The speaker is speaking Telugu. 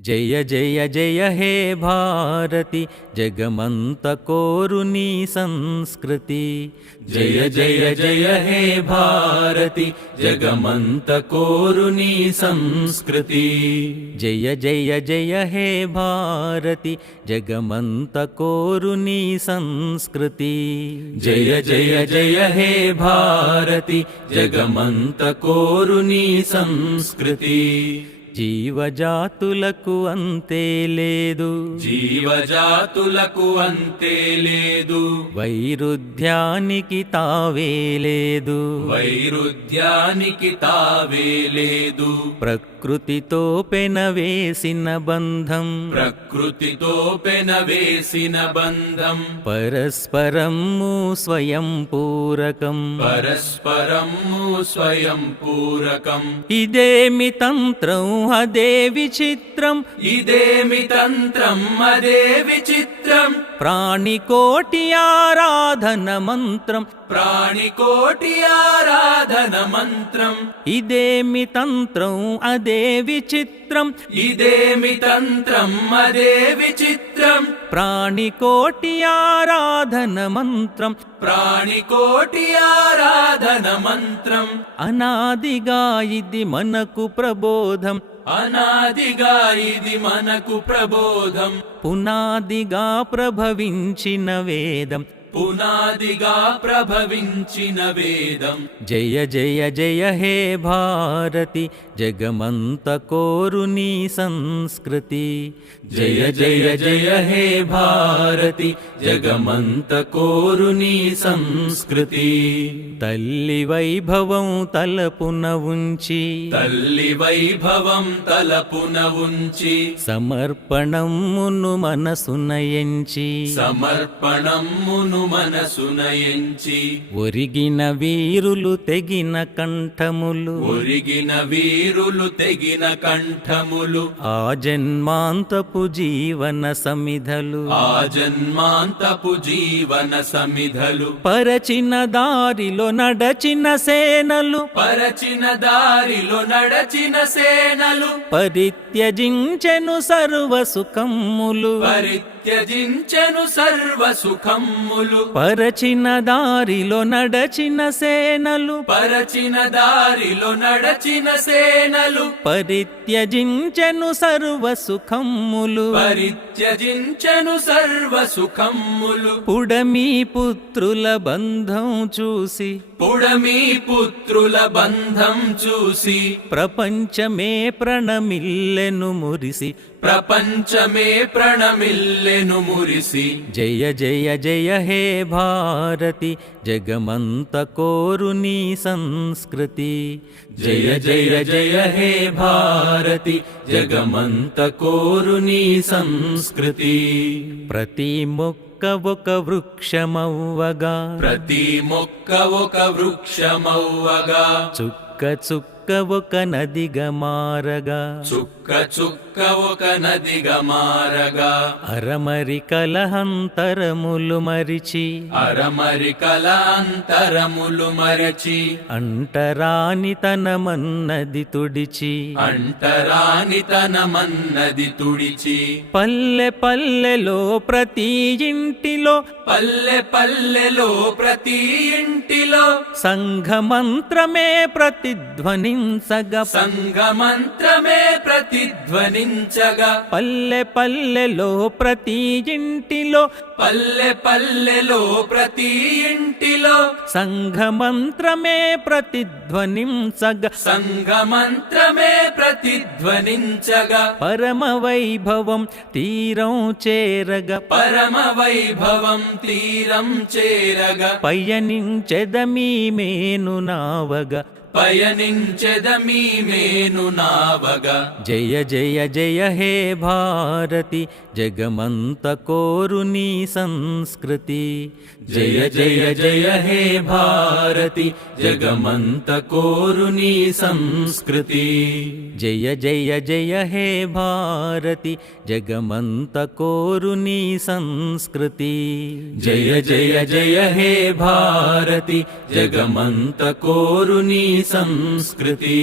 जय जय जय हे भारति जगमन्तकोरुनी संस्कृति। जय जय जय हे भारति जगमन्तकोरुनी संस्कृति। जय जय जय हे भारति जगमन्तकोरुनी संस्कृति। जय जय जय हे भारति जगमन्त कोरुनी संस्कृति। జీవజాతులకు అంతే లేదు. జీవజాతులకు అంతే లేదు. వైరుధ్యానికి తావే లేదు. వైరుధ్యానికి తావే లేదు. ప్రకృతితో పెనవేసిన బంధం. ప్రకృతితో పెనవేసిన బంధం. పరస్పరము స్వయం పూరకం. పరస్పరము స్వయం పూరకం. ఇదేమి తంత్రం అదే విచిత్రం. ఇదేమి తంత్రం అదే విచిత్రం. ప్రాణికోటి ఆరాధన మంత్రం. ప్రాణికోటి ఆరాధన మంత్రం. ఇదేమి తంత్రం అదే విచిత్రం. ఇదేమి తంత్రం అదే విచిత్రం. ప్రాణికోటి ఆరాధన మంత్రం. ప్రాణికోటి ఆరాధన మంత్రం. అనాదిగా ఇది మనకు ప్రబోధం. అనాదిగా ఇది మనకు ప్రబోధం. పునాదిగా ప్రభవించిన వేదం. పునాదిగా ప్రభవించిన వేదం. జయ జయ జయ హే భారతి జగమంత కోరు నీ సంస్కృతి. జయ జయ జయ హే భారతి జగమంత కోరు నీ సంస్కృతి. తల్లి వైభవం తలపున ఉంచి తల్లి వైభవం తలపున ఉంచి సమర్పణమును మనసున ఎంచి సమర్పణమును మనసున ఎంచి ఒరిగిన వీరులు తెగిన కంఠములు. ఒరిగిన వీరులు తెగిన కంఠములు. ఆ జన్మాంతపు జీవన సమిధలు. ఆ జన్మాంతపు జీవన సమిధలు. పరచిన దారిలో నడచిన సేనలు. పరచిన దారిలో నడచిన సేనలు. పరిత్యజించెను సర్వ సుఖములు పరిత్యజించెను సర్వ సుఖమ్ములు పరచిన దారిలో నడచిన సేనలు. పరచిన దారిలో నడచిన సేనలు. పరిత్యజించెను సర్వ సుఖములు పరిత్యజించెను సర్వ సుఖమ్ములు పుడమి పుత్రుల బంధం చూసి. పుడమి పుత్రుల బంధం చూసి. ప్రపంచమే ప్రణమిల్లెను మురిసి. ప్రపంచమే ప్రణమిల్లెను మురిసి. జయ జయ జయ హే భారతి జగమంత కోరు నీ సంస్కృతి జయ జయ జయ హే భారతి జగమంత కోరు నీ సంస్కృతి ప్రతి మొక్క ఒక వృక్షమవ్వగా ప్రతి మొక్క ఒక వృక్షమవ్వగా చుక్క చుక్క ఒక నదిగా మారగా. చుక్క చుక్క ఒక నదిగా మారగా. అరమరి కలహంతరములు మరిచి. అరమరి కల అంతరములు మరచి. అంటరాని తనమన్నది తుడిచి. అంటరాని తనమన్నది తుడిచి. పల్లె పల్లెలో ప్రతి ఇంటిలో. పల్లె పల్లెలో ప్రతి ఇంటిలో. సంఘమంత్రమే ప్రతిధ్వనించగా సంగమంత్రమే ప్రతిధ్వనించగా. పల్లె పల్లెలో ప్రతి ఇంటిలో పల్లె పల్లెలో ప్రతి ఇంటిలో సంఘమంత్రమే ప్రతిధ్వనించగా. సంగమంత్రమే ప్రతిధ్వనించగా. పరమ వైభవం తీరం చేరగా. పరమ వైభవం తీరం చేరగా. పయనించెదమీ మేను నావగా. పయనించెదమీ మేను నావగా జయ జయ జయ హే భారతి జగమంత కోరు నీ సంస్కృతి జయ జయ జయ హే భారతి జగమంత కోరు నీ సంస్కృతి జయ జయ జయ హే భారతి జగమంత కోరు నీ సంస్కృతి జయ జయ జయ హే భారతి జగమంత కోరు నీ సంస్కృతి